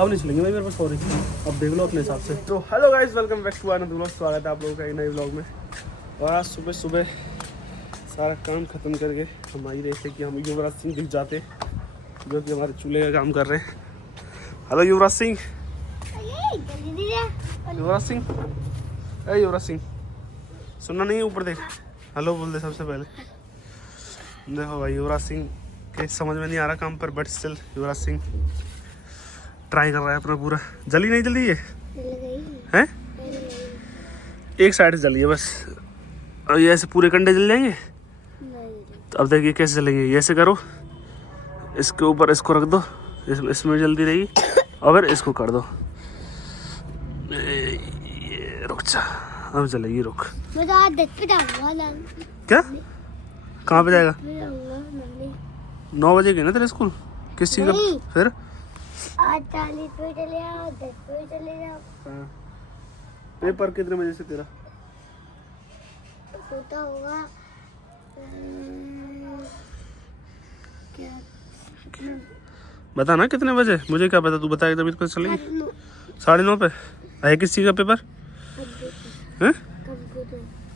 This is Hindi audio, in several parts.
अब नहीं चलेंगे भाई मेरे पास, सॉरी, अब देख लो अपने हिसाब से। तो hello guys, welcome back to another vlog. स्वागत है आप लोगों का एक नए व्लॉग में। और आज सुबह सुबह सारा काम खत्म करके हम आई रहे थे कि हम युवराज सिंह दिख जाते, जो कि हमारे चूल्हे का काम कर रहे हैं। हेलो युवराज सिंह, युवराज सिंह, अरे युवराज सिंह, सुनना नहीं है? ऊपर देख, हेलो बोल दे सबसे पहले। देखो भाई, युवराज सिंह के समझ में नहीं आ रहा काम पर, but still Yuvraj Singh try कर रहा है अपना पूरा। जली नहीं जली ये हैं? एक साइड से जली है बस। और ये ऐसे पूरे कंडे जल जाएंगे? तो अब देखिए कैसे जलेंगे। ये ऐसे करो, इसके ऊपर इसको रख दो, इसमें जल्दी रहेगी। और फिर इसको कर दो, ये रुक जा, अब जलेगी, रुक। क्या? कहाँ पे जाएगा? 9 बजे गए ना तेरे स्कूल? किस चीज़ का? फिर 8:40 पे चले आओ, 10 पे चले जाओ। पेपर कितने बजे से तेरा? होता होगा क्या? बता ना कितने बजे, मुझे क्या पता, तू बताएगा तभी तो चलेगी। 9:30 पे है। किस चीज़ का पेपर है?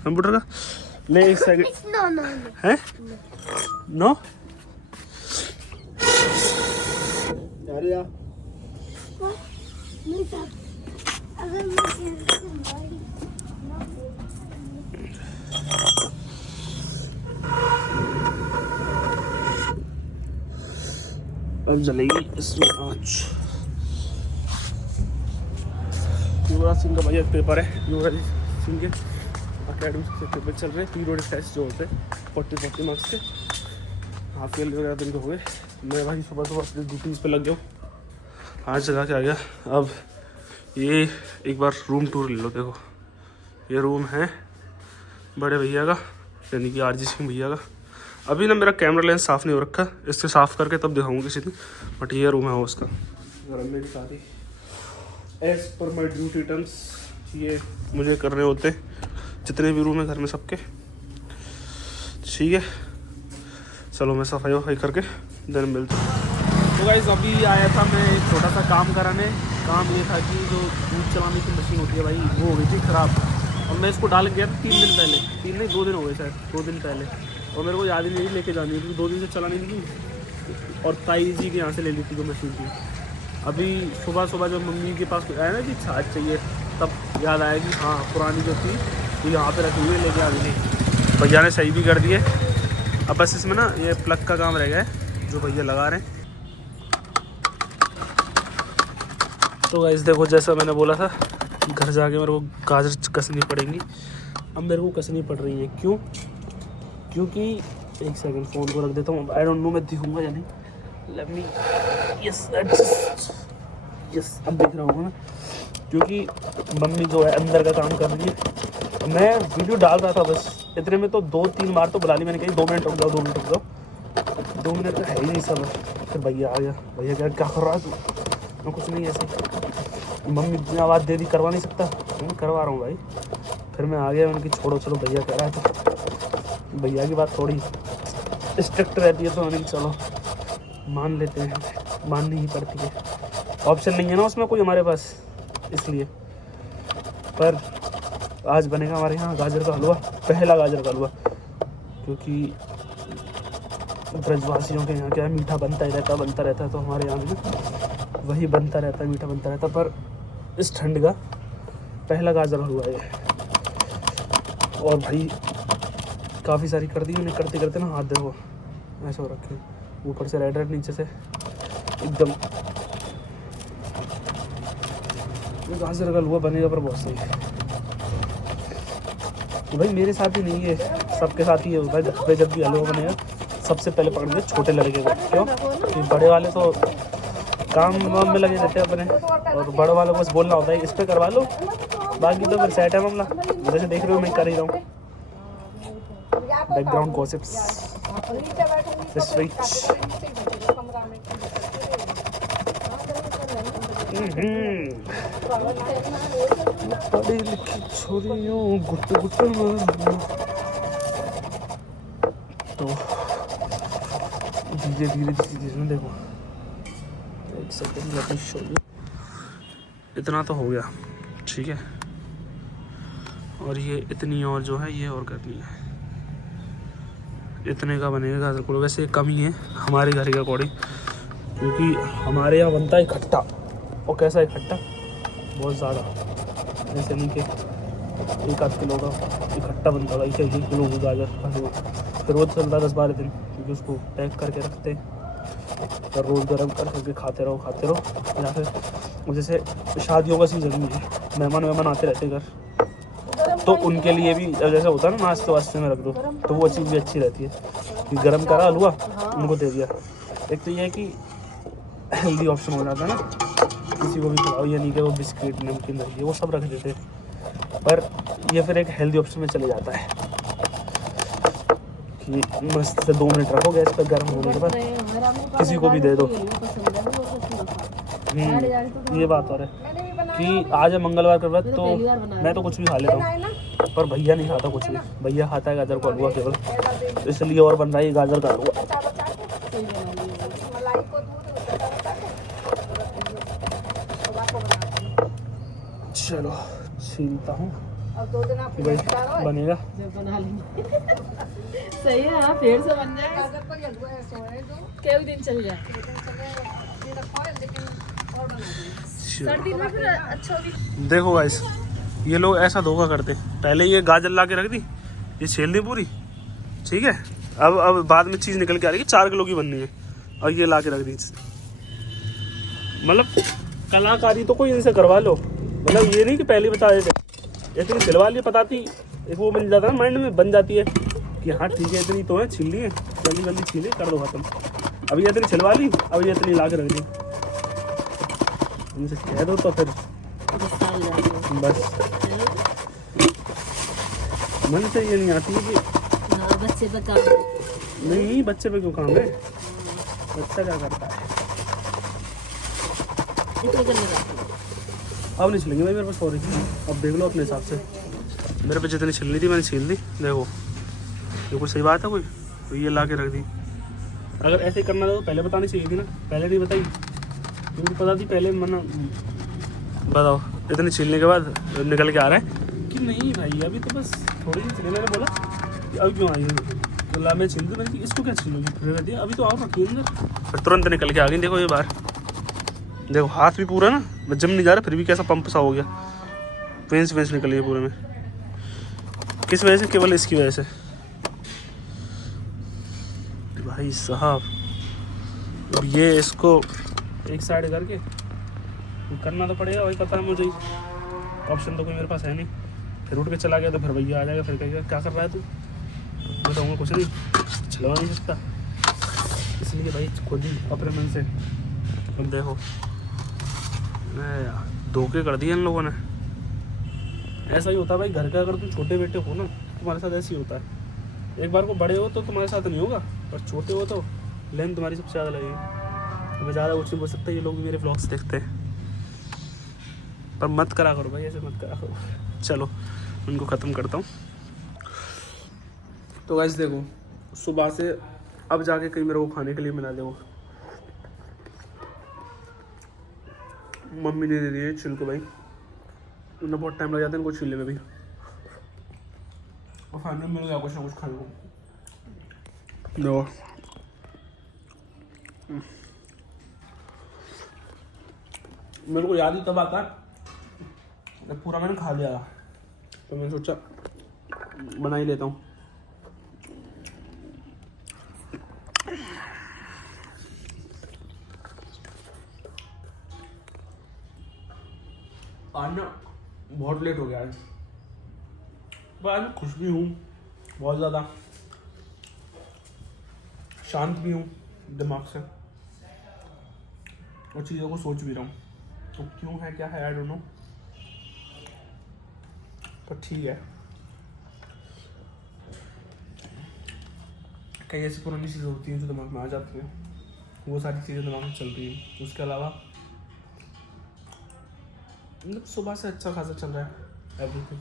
कंप्यूटर का। ले एक सेकंड है। 9 अरे यार, अब जलेगी इसमें आँच। युवराज सिंह का भैया पेपर है, युवराज सिंह के अकेडमी से पेपर चल रहे हैं। पीरियड टेस्ट जो होते हैं 40 मार्क्स के, हाफ ईयरली वगैरह दिन के हो गए। मैं भाई सुबह सुबह अपनी ड्यूटीज़ पे लग गया हूँ, आज जगह के आ गया। अब ये एक बार रूम टूर ले लो। देखो ये रूम है बड़े भैया का, यानी कि आरजी सिंह भैया का। अभी ना मेरा कैमरा लेंस साफ़ नहीं हो रखा, इससे साफ़ करके तब दिखाऊंगा किसी दिन। बट ये रूम है उसका। मेरी सारी as per my duty terms ये मुझे करने होते हैं, जितने भी रूम है घर में सबके। ठीक है, चलो मैं सफाई वफाई करके देन मिलता हूँ। तो गाइस अभी आया था मैं एक छोटा सा काम कराने। काम ये था कि जो दूध चलाने की मशीन होती है भाई, वो हो गई थी ख़राब। और मैं इसको डाल गया था 3 दिन पहले, 3 नहीं 2 दिन हो गए शायद, 2 दिन पहले। और मेरे को याद ही नहीं लेके जानी है, क्योंकि 2 दिन से चला नहीं थी। और ताई जी के यहाँ से ले ली थी जो मशीन थी। अभी सुबह सुबह जब मम्मी के पास आया ना कि छाछ चाहिए, तब याद आया कि हाँ पुरानी जो थी तो यहाँ पे रखी हुई, लेके आ गई। भैया ने सही भी कर दिए। अब बस इसमें ना ये प्लग का काम रह गया है जो भैया लगा रहे हैं। तो गाइस देखो, जैसा मैंने बोला था, घर जाके मेरे को गाजर कसनी पड़ेंगी। अब मेरे को कसनी पड़ रही है, क्यों? क्योंकि एक सेकंड फ़ोन को रख देता हूँ। आई डोंट नो मैं दिखूँगा या नहीं। Let me yes adjust, yes अब दिख रहा हूँ ना, क्योंकि मम्मी जो है अंदर का काम कर रही है। मैं वीडियो डाल रहा था बस, इतने में तो 2-3 बार तो बुला ली मैंने, कही 2 मिनट रुक जाओ, 2 मिनट रुक जाओ। 2 मिनट तो है ही नहीं सब। फिर भैया आ गया। भैया क्या कर रहा है तू? मैं कुछ नहीं, ऐसे। मम्मी इतनी आवाज़ दे दी, करवा नहीं सकता, मैं करवा रहा हूँ भाई। फिर मैं आ गया, उनकी छोड़ो चलो, भैया कह रहा था। भैया की बात थोड़ी स्ट्रिक्ट रहती है, तो मैंने चलो मान लेते हैं, माननी ही पड़ती है। ऑप्शन नहीं है ना उसमें कोई हमारे पास, इसलिए। पर आज बनेगा हमारे यहाँ गाजर का हलवा, पहला गाजर का हलवा। क्योंकि ब्रजवासियों के यहाँ क्या है, मीठा बनता ही रहता है, तो हमारे यहाँ भी वही बनता रहता है, मीठा बनता रहता है। पर इस ठंड का पहला गाजर हलवा है। और भाई काफ़ी सारी कर दी मैंने, करते करते ना हाथ देखो ऐसे हो रखे, ऊपर से रेड नीचे से एकदम। गाजर का हलवा बनेगा पर बहुत सही है। तो भाई मेरे साथ ही नहीं है, सबके साथ ही है भाई। घर पे जब भी हलवा बनेगा सबसे पहले पकड़ेंगे छोटे लड़के को। क्यों? कि बड़े वाले तो काम वाम में लगे रहते हैं अपने, और बड़े वालों को बस बोलना होता है इस पे करवा लो, बाकी तो फिर सेट है मामला। जैसे देख रहे हो मैं कर ही रहा हूँ। Background gossips, switch. पढ़ी लिखी छोरियों गुट गुट मारना। तो धीरे धीरे ना देखो, एक second let me show you. इतना तो हो गया, ठीक है। और ये इतनी और जो है ये और करनी है, इतने का बनेगा गाजर को। वैसे कम ही है हमारे घर के अकॉर्डिंग, क्योंकि हमारे यहाँ बनता है इकट्ठा। और कैसा इकट्ठा? बहुत ज़्यादा, ऐसे नहीं कि 1-8 किलो का इकट्ठा बनता है, ऐसे 1 किलो गाजर। फिर वो चलता 10-12 दिन, क्योंकि उसको पैक करके रखते हैं और रोज़ गर्म करके खाते रहो। या फिर जैसे शादियों का सीज़न भी है, मेहमान आते रहते घर, तो उनके लिए भी जैसे होता है ना, नाश्ते वास्ते में रख दो, तो वो चीज़ भी अच्छी रहती है कि गर्म करा हलवा उनको दे दिया। एक तो ये है कि हेल्दी ऑप्शन हो जाता है ना, किसी को भी खिलाओ, ये नहीं कि वो बिस्किट नमकीन रखिए, वो सब रख देते, पर ये फिर एक हेल्दी ऑप्शन में चले जाता है कि मस्त से 2 मिनट रखो गैस पर, गर्म होने के बाद किसी को भी दे दो। ये बात और है कि आज है मंगलवार का व्रत, तो मैं तो कुछ भी खा लेता हूँ, पर भैया नहीं खाता कुछ भी। भैया खाता है गाजर का हलवा केवल, तो इसलिए और बन रहा है ये गाजर का हलवा। चलो छीलता हूँ, बनेगा बना लेंगे। सही है, हाँ फिर से बन जाएगा, कई दिन चल जाए। सर्दी में फिर अच्छा भी। देखो गाइस, ये लोग ऐसा धोखा करते, पहले ये गाजर ला के रख दी, ये छील दी पूरी, ठीक है। अब बाद में चीज़ निकल के आ रही है, 4 किलो की बननी है, और ये ला के रख दी। मतलब कलाकारी तो कोई इनसे करवा लो, मतलब ये नहीं कि पहले बता देते, इतनी छिलवा लिए पताती, एक वो बन जाता है माइंड में, बन जाती है कि हाँ ठीक है इतनी तो है, छील ली है, जल्दी छीले कर दो खत्म। अब ये इतनी छिलवा ली, अब ये इतनी ला के रख दी, उनसे कह दो तो फिर बस मन से ये नहीं आती है कि बच्चे पे काम नहीं, बच्चे पे क्यों काम है, बच्चा क्या करता है। अब नहीं छिलेंगे भाई मेरे पास, सॉरी, अब देख लो अपने हिसाब से, मेरे पे जितनी छिलनी थी मैंने छील दी। देखो ये कोई सही बात है कोई, तो ये ला के रख दी। अगर ऐसे ही करना था तो पहले बतानी चाहिए थी ना, पहले नहीं बताई, क्योंकि पता थी पहले मना। बताओ इतनी छीलने के बाद निकल के आ रहा है कि नहीं भाई अभी तो बस थोड़ी सी छीले। मैंने बोला कि अभी क्यों आई, तो ला मैं छील दूँ, मैंने इसको क्या छीलूंगी, फिर दिया अभी तो आओ ना छील, फिर तुरंत निकल के आ गई। देखो ये बाहर, देखो हाथ भी पूरा ना जम नहीं जा रहा, फिर भी कैसा पंप सा हो गया, वेंस निकल गई पूरे में। किस वजह से? केवल इसकी वजह से भाई साहब। अब ये इसको एक साइड करके करना तो पड़ेगा, वही पता है मुझे, ऑप्शन तो कोई मेरे पास है नहीं। फिर उठ के चला गया तो फिर भैया आ जाएगा, फिर कहेगा क्या कर रहा है तू, बताऊँगा कुछ नहीं, छिलवा नहीं सकता, इसलिए भाई खुद ही अपने मन से। अब देखो धोखे कर दिए इन लोगों ने। ऐसा ही होता है भाई घर का, अगर तुम छोटे बेटे हो ना तुम्हारे साथ ऐसे ही होता है। एक बार को बड़े हो तो तुम्हारे साथ नहीं होगा, पर छोटे हो तो लेन तुम्हारी सबसे ज़्यादा लगेगी। मैं ज़्यादा कुछ नहीं बोल सकता, ये लोग भी मेरे व्लॉग्स देखते हैं, पर मत करा करो भाई, ऐसे मत करा करो। चलो उनको ख़त्म करता हूँ। तो गाइस देखो सुबह से अब जाके कहीं मेरे को खाने के लिए मिला। देखो मम्मी ने दे दिए छिलके भाई, उन्हें बहुत टाइम लग जाता है इनको छीलने में भी, और फाइनली मिल गया कुछ ना कुछ खाने को। देखो मेरे को याद ही तब आता है जब पूरा मैंने खा लिया, तो मैंने सोचा बना ही लेता हूँ। आज ना बहुत लेट हो गया आज, पर आज मैं खुश भी हूँ बहुत ज़्यादा, शांत भी हूँ दिमाग से, और चीज़ों को सोच भी रहा हूँ। तो क्यों है क्या है आई डोंट नो, पर ठीक है। कई ऐसी पुरानी चीज़ें होती हैं जो दिमाग में आ जाती हैं, वो सारी चीज़ें दिमाग में चल रही हैं। उसके अलावा मतलब सुबह से अच्छा खासा चल रहा है एवरीथिंग,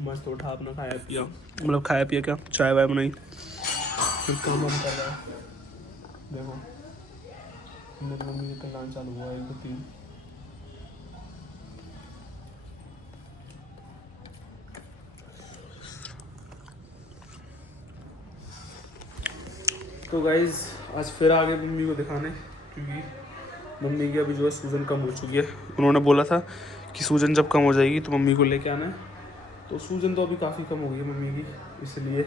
मस्त उठा अपना खाया पिया, मतलब खाया पिया क्या चाय वाय बनाई, फिर काम वाम कर रहा है। देखो मेरी मम्मी का कल्याण चालू हुआ 1 2 3। तो गाइज़ आज फिर आ गए मम्मी को दिखाने, क्योंकि मम्मी की अभी जो है सूजन कम हो चुकी है। उन्होंने बोला था कि सूजन जब कम हो जाएगी तो मम्मी को लेके आना है। तो सूजन तो अभी काफ़ी कम हो गई है मम्मी की, इसलिए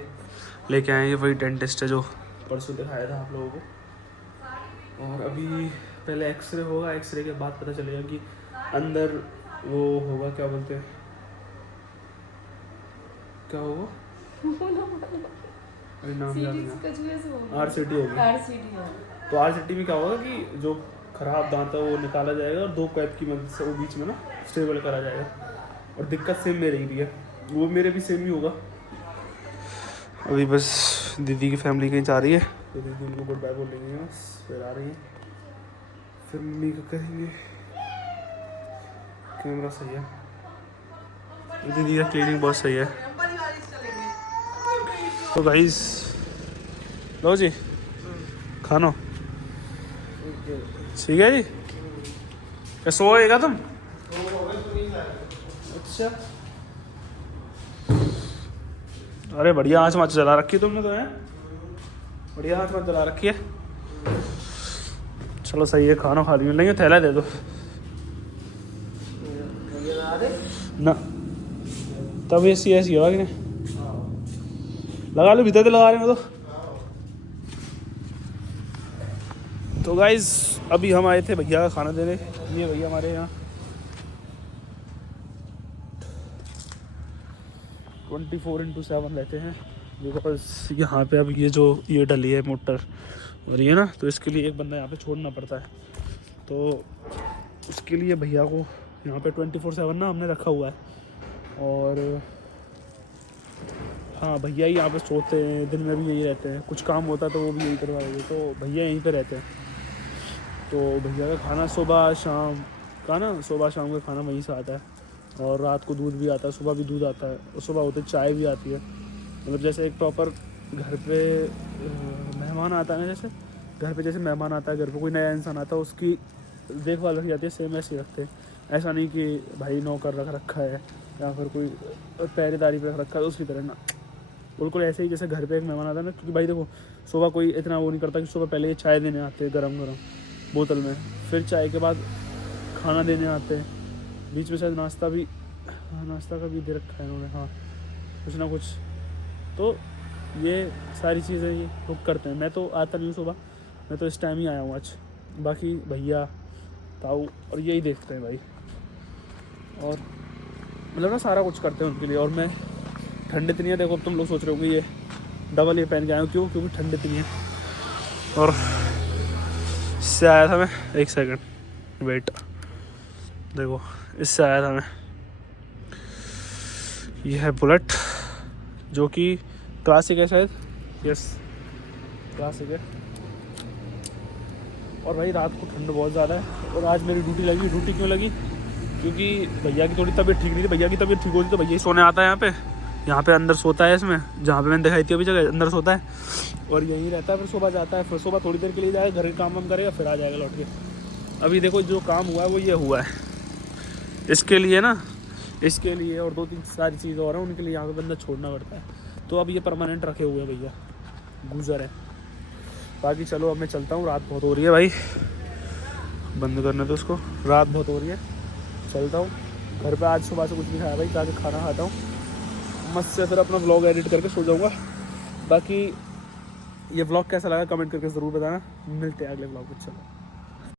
लेके आए हैं। वही डेंटिस्ट है जो परसों दिखाया था आप लोगों को। और अभी पहले एक्सरे होगा, एक्सरे के बाद पता चलेगा कि अंदर वो होगा, क्या बोलते हैं, क्या होगा, अरे नाम याद नहीं, RCT होगी। तो RCT में क्या होगा कि जो खराब दांत है वो निकाला जाएगा और 2 कैप की मदद से वो बीच में ना स्टेबल करा जाएगा। और दिक्कत सेम मेरे ही है, वो मेरे भी सेम ही होगा। अभी बस दीदी की फैमिली कहीं जा रही है, तो दीदी उनको गुड बाय बोल रही है, बस फिर आ रही है, फिर मम्मी का करेंगे। कैमरा सही है, दीदी का क्लीनिंग बहुत सही है। तो गाइस लो जी खानो, ठीक है जी। क्या सोएगा तुम? अच्छा, अरे बढ़िया आँच मच जला रखी है तुमने तो, है बढ़िया आँच मच जला रखी है। चलो सही है, खाना खा लियो, नहीं थैला दे दो ना, तब ऐसी होगा कि नहीं, लगा लो भीतर लगा रहे हो तो गाइज अभी हम आए थे भैया का खाना देने। ये भैया हमारे यहाँ 24/7 रहते हैं, बिकॉज यहाँ पे अब ये डली है मोटर और ये ना, तो इसके लिए एक बंदा यहाँ पे छोड़ना पड़ता है। तो उसके लिए भैया को यहाँ पे 24/7 ना हमने रखा हुआ है। और हाँ, भैया ही यहाँ पे सोते हैं, दिन में भी यही रहते हैं, कुछ काम होता है तो वो भी यही करवा देते, तो भैया यहीं पे रहते हैं। तो भैया का खाना सुबह शाम का खाना वहीं से आता है। और रात को दूध भी आता है, सुबह भी दूध आता है, और सुबह होते चाय भी आती है। मतलब जैसे एक प्रॉपर घर पे मेहमान आता है ना, जैसे घर पे जैसे मेहमान आता है, घर पे कोई नया इंसान आता है, उसकी देखभाल रखी जाती है, सेम ऐसे ही रखते हैं। ऐसा नहीं कि भाई नौकर रख रखा है या फिर कोई पहरेदारी पे रख रखा है, उसकी तरह ना, बिल्कुल ऐसे ही जैसे घर पे एक मेहमान आता है ना। क्योंकि भाई देखो, सुबह कोई इतना वो नहीं करता कि सुबह पहले ये चाय देने आते हैं गरम बोतल में, फिर चाय के बाद खाना देने आते हैं, बीच में शायद नाश्ता का भी दे रखा है इन्होंने, हाँ कुछ ना कुछ। तो ये सारी चीज़ें ये लोग करते हैं। मैं तो आता नहीं हूँ सुबह, मैं तो इस टाइम ही आया हूँ आज। बाकी भैया ताऊ और यही देखते हैं भाई, और मतलब ना सारा कुछ करते हैं उनके लिए। और मैं ठंड इतनी है, देखो अब तुम लोग सोच रहे हो कि ये डबल ये पहन के आया हूँ, क्योंकि ठंड इतनी है। और इससे आया था मैं, 1 सेकंड वेट, देखो इससे आया था मैं। ये है बुलेट, जो कि क्लासिक है शायद, यस क्लासिक है। और भाई रात को ठंड बहुत ज़्यादा है, और आज मेरी ड्यूटी क्यों लगी? क्योंकि भैया की थोड़ी तबीयत ठीक नहीं थी। भैया की तबीयत ठीक होती तो भैया ही सोने आता है यहाँ पे अंदर सोता है, इसमें जहाँ पे मैंने दिखाई थी अभी जगह, अंदर सोता है और यहीं रहता है। फिर सुबह जाता है, फिर सुबह थोड़ी देर के लिए जाएगा, घर के काम वाम करेगा, फिर आ जाएगा लौट के। अभी देखो जो काम हुआ है वो ये हुआ है इसके लिए ना, इसके लिए और 2-3 सारी चीज़ और हैं, उनके लिए यहाँ पे बंदा छोड़ना पड़ता है। तो अब ये परमानेंट रखे हुए हैं भैया, गुजर है। बाकी चलो अब मैं चलता हूँ, रात बहुत हो रही है भाई, बंद करने दो उसको, रात बहुत हो रही है, चलता हूँ घर पे। आज सुबह से कुछ नहीं खाया भाई, जाके खाना खाता हूँ मस्त से, फिर अपना व्लॉग एडिट करके सो जाऊँगा। बाकी ये व्लॉग कैसा लगा कमेंट करके ज़रूर बताना, मिलते हैं अगले व्लॉग में, चलो।